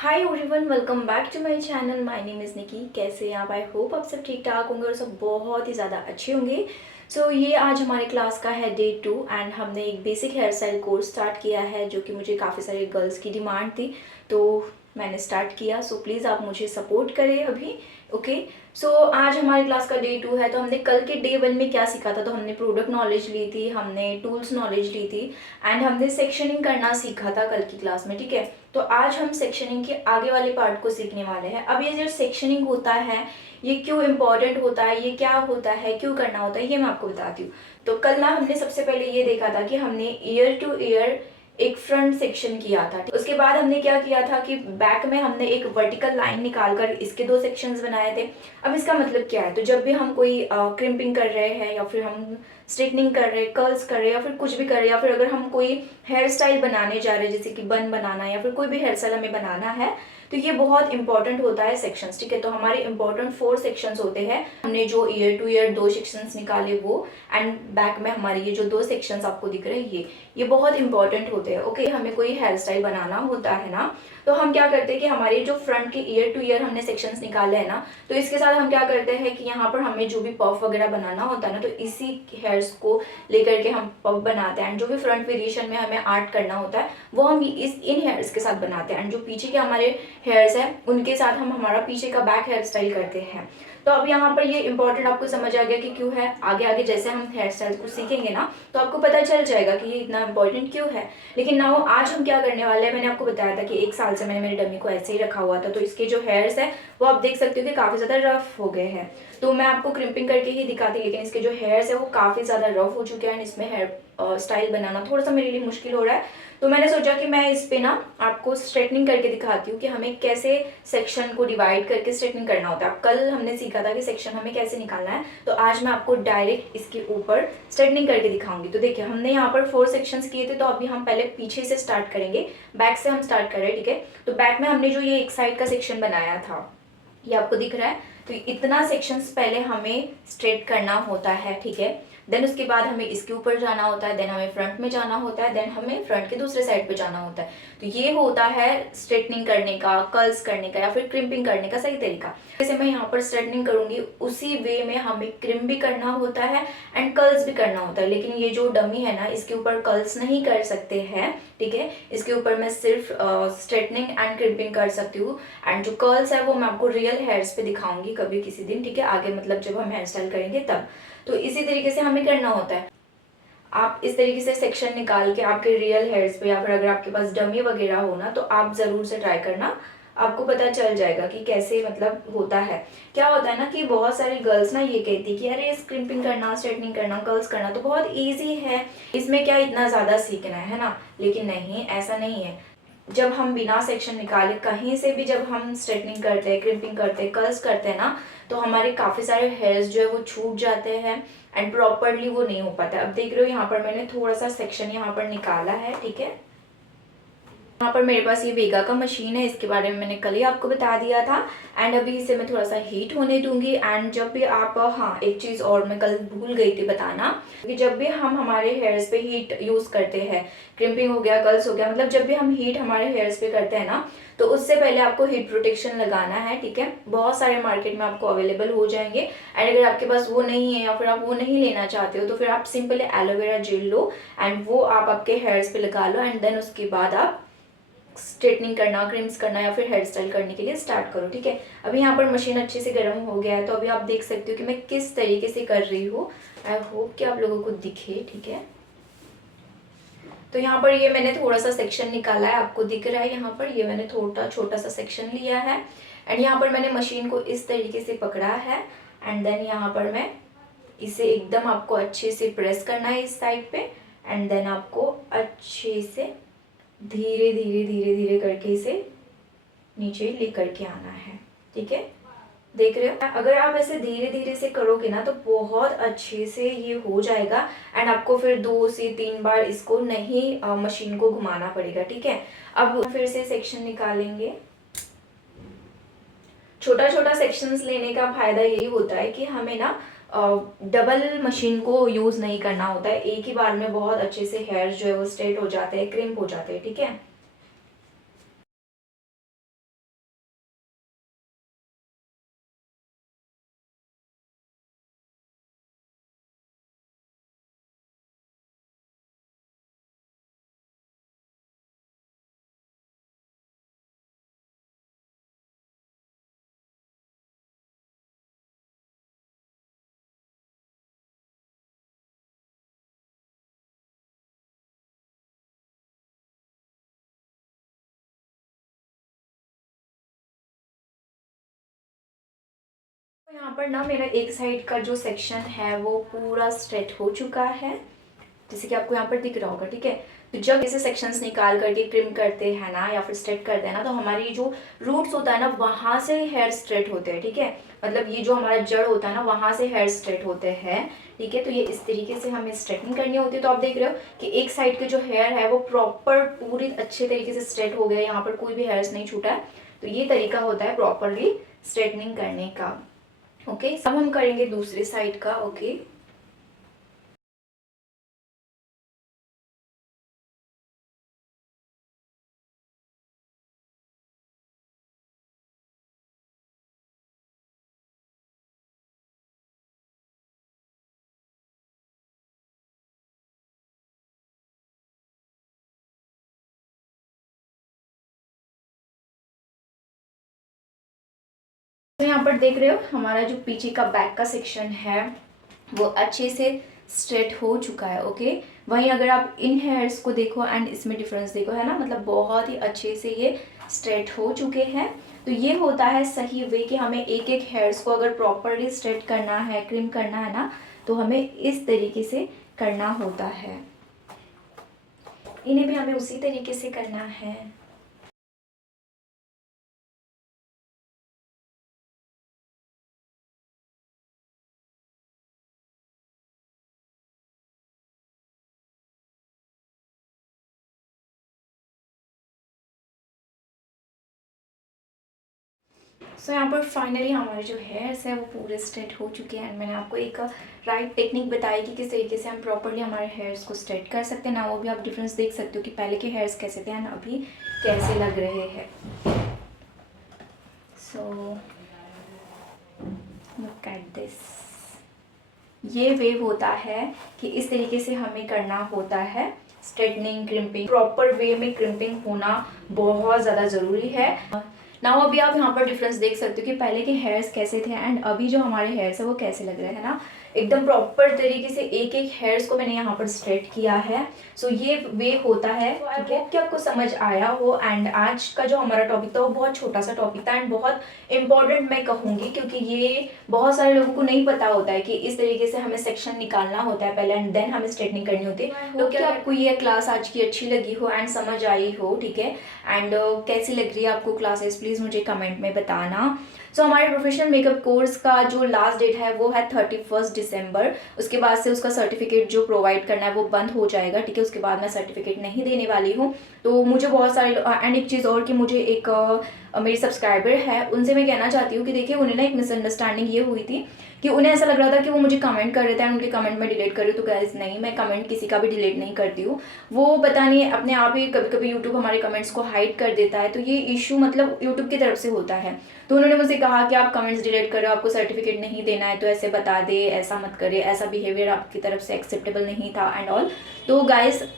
Hi everyone, welcome back to my channel. My name is Nikki. कैसे हैं आप? I hope आप सब ठीक ठाक होंगे और सब बहुत ही ज़्यादा अच्छे होंगे। ये आज हमारे क्लास का है डे 2 एंड हमने एक basic hair style course start किया है जो कि मुझे काफ़ी सारे गर्ल्स की डिमांड थी, तो मैंने स्टार्ट किया। प्लीज़ आप मुझे सपोर्ट करें अभी। ओके। आज हमारी क्लास का डे 2 है। तो हमने कल के डे 1 में क्या सीखा था? तो हमने प्रोडक्ट नॉलेज ली थी, हमने टूल्स नॉलेज ली थी एंड हमने सेक्शनिंग करना सीखा था कल की क्लास में। ठीक है, तो आज हम सेक्शनिंग के आगे वाले पार्ट को सीखने वाले हैं। अब ये जो सेक्शनिंग होता है ये क्यों इम्पोर्टेंट होता है, ये क्या होता है, क्यों करना होता है, ये मैं आपको बताती हूँ। तो कल ना हमने सबसे पहले ये देखा था कि हमने ईयर टू ईयर एक फ्रंट सेक्शन किया था। उसके बाद हमने क्या किया था कि बैक में हमने एक वर्टिकल लाइन निकालकर इसके दो सेक्शंस बनाए थे। अब इसका मतलब क्या है? तो जब भी हम कोई क्रिम्पिंग कर रहे हैं या फिर हम स्ट्रेटनिंग कर रहे हैं, कर्ल्स कर रहे हैं या फिर कुछ भी कर रहे हैं, या फिर अगर हम कोई हेयर स्टाइल बनाने जा रहे हैं जैसे कि बन बनाना या फिर कोई भी हेयर स्टाइल हमें बनाना है, तो ये बहुत इंपॉर्टेंट होता है सेक्शंस। ठीक है, तो हमारे इंपॉर्टेंट 4 सेक्शंस होते हैं। हमने जो ईयर टू ईयर 2 सेक्शंस निकाले वो, एंड बैक में हमारे ये जो 2 सेक्शंस आपको दिख रहे हैं ये बहुत इंपॉर्टेंट होते हैं। ओके, हमें कोई हेयर स्टाइल बनाना होता है ना, तो हम क्या करते हैं कि हमारे जो फ्रंट के ईयर टू ईयर हमने सेक्शंस निकाले हैं ना, तो इसके साथ हम क्या करते हैं कि यहाँ पर हमें जो भी पफ वगैरह बनाना होता है ना, तो इसी हेयर्स को लेकर के हम पफ बनाते हैं। एंड जो भी फ्रंट वेरिएशन में हमें आर्ट करना होता है वो हम इन हेयर्स के साथ बनाते हैं। एंड जो पीछे के हमारे हेयर्स हैं उनके साथ हम हमारा पीछे का बैक हेयर स्टाइल करते हैं। तो अब यहाँ पर ये इंपॉर्टेंट आपको समझ आ गया कि क्यों है। आगे आगे जैसे हम हेयर स्टाइल को सीखेंगे ना, तो आपको पता चल जाएगा कि ये इतना इंपॉर्टेंट क्यों है। लेकिन नाउ आज हम क्या करने वाले हैं, मैंने आपको बताया था कि 1 साल से मैंने मेरे डमी को ऐसे ही रखा हुआ था, तो इसके जो हेयर्स है वो आप देख सकते हो कि काफ़ी ज़्यादा रफ हो गए हैं। तो मैं आपको क्रिम्पिंग करके ही दिखाती, लेकिन इसके जो हेयर्स है वो काफ़ी ज़्यादा रफ हो चुके हैं। इसमें हेयर स्टाइल बनाना थोड़ा सा मेरे लिए मुश्किल हो रहा है, तो मैंने सोचा कि मैं इस पे ना आपको स्ट्रेटनिंग करके दिखाती हूँ कि हमें कैसे सेक्शन को डिवाइड करके स्ट्रेटनिंग करना होता है। अब कल हमने सीखा था कि सेक्शन हमें कैसे निकालना है, तो आज मैं आपको डायरेक्ट इसके ऊपर स्ट्रेटनिंग करके दिखाऊंगी। तो देखिए, हमने यहाँ पर 4 सेक्शंस किए थे, तो अभी हम पहले पीछे से स्टार्ट करेंगे, बैक से हम स्टार्ट कर रहे हैं। ठीक है, तो बैक में हमने जो ये एक साइड का सेक्शन बनाया था ये आपको दिख रहा है, तो इतना सेक्शंस पहले हमें स्ट्रेट करना होता है। ठीक है, देन उसके बाद हमें इसके ऊपर जाना होता है, देन हमें फ्रंट में जाना होता है, देन हमें फ्रंट के दूसरे साइड पे जाना होता है। तो ये होता है स्ट्रेटनिंग करने का, कर्ल्स करने का या फिर क्रिम्पिंग करने का सही तरीका। जैसे मैं यहाँ पर स्ट्रेटनिंग करूंगी उसी वे में हमें क्रिम भी करना होता है एंड कर्ल्स भी करना होता है। लेकिन ये जो डमी है ना, इसके ऊपर कर्ल्स नहीं कर सकते हैं। ठीक है, इसके ऊपर मैं सिर्फ स्ट्रेटनिंग एंड क्रिम्पिंग कर सकती हूँ। एंड जो कर्ल्स है वो मैं आपको रियल हेयर्स पे दिखाऊंगी कभी किसी दिन। ठीक है, आगे मतलब जब हम हेयर स्टाइल करेंगे तब। तो इसी तरीके से हमें करना होता है। आप इस तरीके से सेक्शन निकाल के आपके रियल हेयर्स पे या फिर अगर आपके पास डमी वगैरह हो ना, तो आप जरूर से ट्राई करना, आपको पता चल जाएगा कि कैसे मतलब होता है। क्या होता है ना कि बहुत सारी गर्ल्स ना ये कहती कि अरे स्क्रिम्पिंग करना, स्ट्रेटनिंग करना, कर्ल्स करना तो बहुत ईजी है, इसमें क्या इतना ज़्यादा सीखना है ना। लेकिन नहीं, ऐसा नहीं है। जब हम बिना सेक्शन निकाले कहीं से भी जब हम स्ट्रेटनिंग करते हैं, क्रिम्पिंग करते हैं, कर्ल्स करते हैं ना, तो हमारे काफ़ी सारे हेयर्स जो है वो छूट जाते हैं एंड प्रॉपरली वो नहीं हो पाता। अब देख रहे हो यहाँ पर मैंने थोड़ा सा सेक्शन यहाँ पर निकाला है। ठीक है, यहाँ पर मेरे पास ये वेगा का मशीन है, इसके बारे में मैंने कल ही आपको बता दिया था। एंड अभी इसे मैं थोड़ा सा हीट होने दूंगी। एंड जब भी आप, हाँ एक चीज़ और मैं कल भूल गई थी बताना, कि जब भी हम हमारे हेयर्स पे हीट यूज़ करते हैं, क्रिम्पिंग हो गया, कर्ल्स हो गया, मतलब जब भी हम हीट हमारे हेयर्स पे करते हैं ना, तो उससे पहले आपको हीट प्रोटेक्शन लगाना है। ठीक है, बहुत सारे मार्केट में आपको अवेलेबल हो जाएंगे। एंड अगर आपके पास वो नहीं है या फिर आप वो नहीं लेना चाहते हो, तो फिर आप simply aloe vera gel low and वो आप आपके हेयर्स पे लगा लो। एंड देन उसके बाद आप स्ट्रेटनिंग करना, क्रीम्स करना या फिर हेयर स्टाइल करने के लिए स्टार्ट करो। ठीक है, अभी यहाँ पर मशीन अच्छे से गर्म हो गया है, तो अभी आप देख सकते हो कि मैं किस तरीके से कर रही हूँ। आई होप कि आप लोगों को दिखे। ठीक है, तो यहाँ पर ये मैंने थोड़ा सा सेक्शन निकाला है, आपको दिख रहा है यहाँ पर, ये मैंने थोड़ा छोटा सा सेक्शन लिया है। एंड यहाँ पर मैंने मशीन को इस तरीके से पकड़ा है एंड देन यहाँ पर मैं इसे एकदम आपको अच्छे से प्रेस करना है इस साइड पे। एंड देन आपको अच्छे से धीरे धीरे धीरे धीरे करके इसे नीचे लेकर के आना है। ठीक है, देख रहे हो, अगर आप ऐसे धीरे धीरे से करोगे ना तो बहुत अच्छे से ये हो जाएगा। एंड आपको फिर 2 से 3 बार इसको नहीं मशीन को घुमाना पड़ेगा। ठीक है, अब फिर से सेक्शन निकालेंगे। छोटा छोटा सेक्शंस लेने का फायदा यही होता है कि हमें ना डबल मशीन को यूज नहीं करना होता है, एक ही बार में बहुत अच्छे से हेयर जो है वो स्ट्रेट हो जाते हैं, क्रिम्प हो जाते हैं। ठीक है, यहाँ पर ना मेरा एक साइड का जो सेक्शन है वो पूरा स्ट्रेट हो चुका है, जैसे कि आपको यहाँ पर दिख रहा होगा, ठीक है। तो जब ऐसे सेक्शंस निकाल करके ट्रिम करते हैं ना या फिर स्ट्रेट करते हैं ना, तो हमारी जो रूट्स होता है ना वहाँ से हेयर स्ट्रेट होते हैं, ठीक है। मतलब ये जो हमारा जड़ होता है ना वहाँ से हेयर स्ट्रेट होते हैं, ठीक है। तो ये इस तरीके से हमें स्ट्रेटनिंग करनी होती है। तो आप देख रहे हो कि एक साइड के जो हेयर है वो प्रॉपर पूरी अच्छे तरीके से स्ट्रेट हो गया, यहाँ पर कोई भी हेयर्स नहीं छूटा है। तो ये तरीका होता है प्रॉपरली स्ट्रेटनिंग करने का, ओके। अब हम करेंगे दूसरी साइड का, ओके। तो यहाँ पर देख रहे हो हमारा जो पीछे का बैक का सेक्शन है वो अच्छे से स्ट्रेट हो चुका है, ओके। वहीं अगर आप इन हेयर्स को देखो एंड इसमें डिफरेंस देखो, है ना, मतलब बहुत ही अच्छे से ये स्ट्रेट हो चुके हैं। तो ये होता है सही वे कि हमें एक एक हेयर्स को अगर प्रॉपरली स्ट्रेट करना है, क्रीम करना है ना, तो हमें इस तरीके से करना होता है। इन्हें भी हमें उसी तरीके से करना है। सो यहाँ पर फाइनली हमारे जो हेयर्स है वो पूरे स्ट्रेट हो चुके हैं। मैंने आपको एक राइट टेक्निक बताई कि किस तरीके से हम प्रॉपरली हमारे हेयर्स को स्ट्रेट कर सकते हैं ना। वो भी आप डिफरेंस देख सकते हो कि पहले के हेयर्स कैसे थे एंड अभी कैसे लग रहे हैं। So look at this. ये वे होता है कि इस तरीके से हमें करना होता है स्ट्रेटनिंग, क्रिम्पिंग। प्रॉपर वे में क्रिम्पिंग होना बहुत ज़्यादा ज़रूरी है। नाउ अभी आप यहाँ पर डिफरेंस देख सकते हो कि पहले के हेयर्स कैसे थे एंड अभी जो हमारे हेयर्स है वो कैसे लग रहे हैं ना। एकदम प्रॉपर तरीके से एक एक हेयर्स को मैंने यहाँ पर स्ट्रेट किया है। सो ये वे होता है, ठीक है, कि आपको समझ आया हो। एंड आज का जो हमारा टॉपिक था वो बहुत छोटा सा टॉपिक था एंड बहुत इंपॉर्टेंट मैं कहूँगी, क्योंकि ये बहुत सारे लोगों को नहीं पता होता है कि इस तरीके से हमें सेक्शन निकालना होता है पहले एंड देन हमें स्ट्रेटनिंग करनी होती है। तो क्या आपको ये क्लास आज की अच्छी लगी हो एंड समझ आई हो, ठीक है। एंड कैसी लग रही है आपको क्लासेस, प्लीज़ मुझे कमेंट में बताना। सो हमारे प्रोफेशनल मेकअप कोर्स का जो लास्ट डेट है वो है 31 दिसंबर। उसके बाद से उसका सर्टिफिकेट जो प्रोवाइड करना है वो बंद हो जाएगा, ठीक है। उसके बाद मैं सर्टिफिकेट नहीं देने वाली हूँ। तो मुझे बहुत सारे एंड एक चीज़ और कि मुझे एक मेरी सब्सक्राइबर है उनसे मैं कहना चाहती हूँ कि देखिए उन्हें ना एक मिसअंडरस्टैंडिंग ये हुई थी कि उन्हें ऐसा लग रहा था कि वो मुझे कमेंट कर रहे थे एंड उनके कमेंट में डिलीट कर रही हूँ। तो गाइस नहीं, मैं कमेंट किसी का भी डिलीट नहीं करती हूँ। वो पता नहीं अपने आप ही कभी कभी यूट्यूब हमारे कमेंट्स को हाइड कर देता है। तो ये इशू मतलब यूट्यूब की तरफ से होता है। तो उन्होंने मुझसे कहा कि आप कमेंट्स डिलीट कर रहे हो, आपको सर्टिफिकेट नहीं देना है तो ऐसे बता दे, ऐसा मत करे, ऐसा बिहेवियर आपकी तरफ से एक्सेप्टेबल नहीं था एंड ऑल। तो गाइस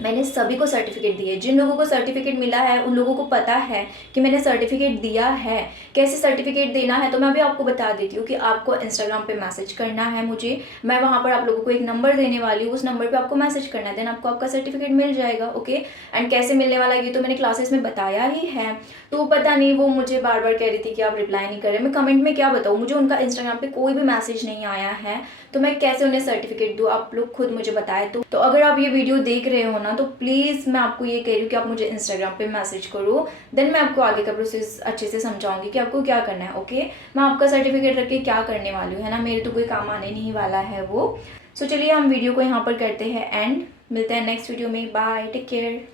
मैंने सभी को सर्टिफिकेट दिए। जिन लोगों को सर्टिफिकेट मिला है उन लोगों को पता है कि मैंने सर्टिफिकेट दिया है। कैसे सर्टिफिकेट देना है तो मैं अभी आपको बता देती हूँ कि आपको इंस्टाग्राम पे मैसेज करना है मुझे। मैं वहाँ पर आप लोगों को एक नंबर देने वाली हूँ, उस नंबर पे आपको मैसेज करना है, देन आपको आपका सर्टिफिकेट मिल जाएगा, ओके। एंड कैसे मिलने वाला ये तो मैंने क्लासेस में बताया ही है। तो पता नहीं वो मुझे बार बार कह रही थी कि आप रिप्लाई नहीं कर रहे। मैं कमेंट में क्या बताऊँ, मुझे उनका इंस्टाग्राम पे कोई भी मैसेज नहीं आया है, तो मैं कैसे उन्हें सर्टिफिकेट दूँ, आप लोग खुद मुझे बताए। तो अगर आप ये वीडियो देख रहे हो ना तो प्लीज़ मैं आपको ये कह रही हूँ कि आप मुझे इंस्टाग्राम पे मैसेज करो, देन मैं आपको आगे का प्रोसेस अच्छे से समझाऊंगी कि आपको क्या करना है, ओके। मैं आपका सर्टिफिकेट रख के क्या करने वाली हूँ, है ना, मेरे तो कोई काम आने नहीं वाला है वो। सो चलिए हम वीडियो को यहाँ पर करते हैं एंड मिलते हैं नेक्स्ट वीडियो में। Bye, take care.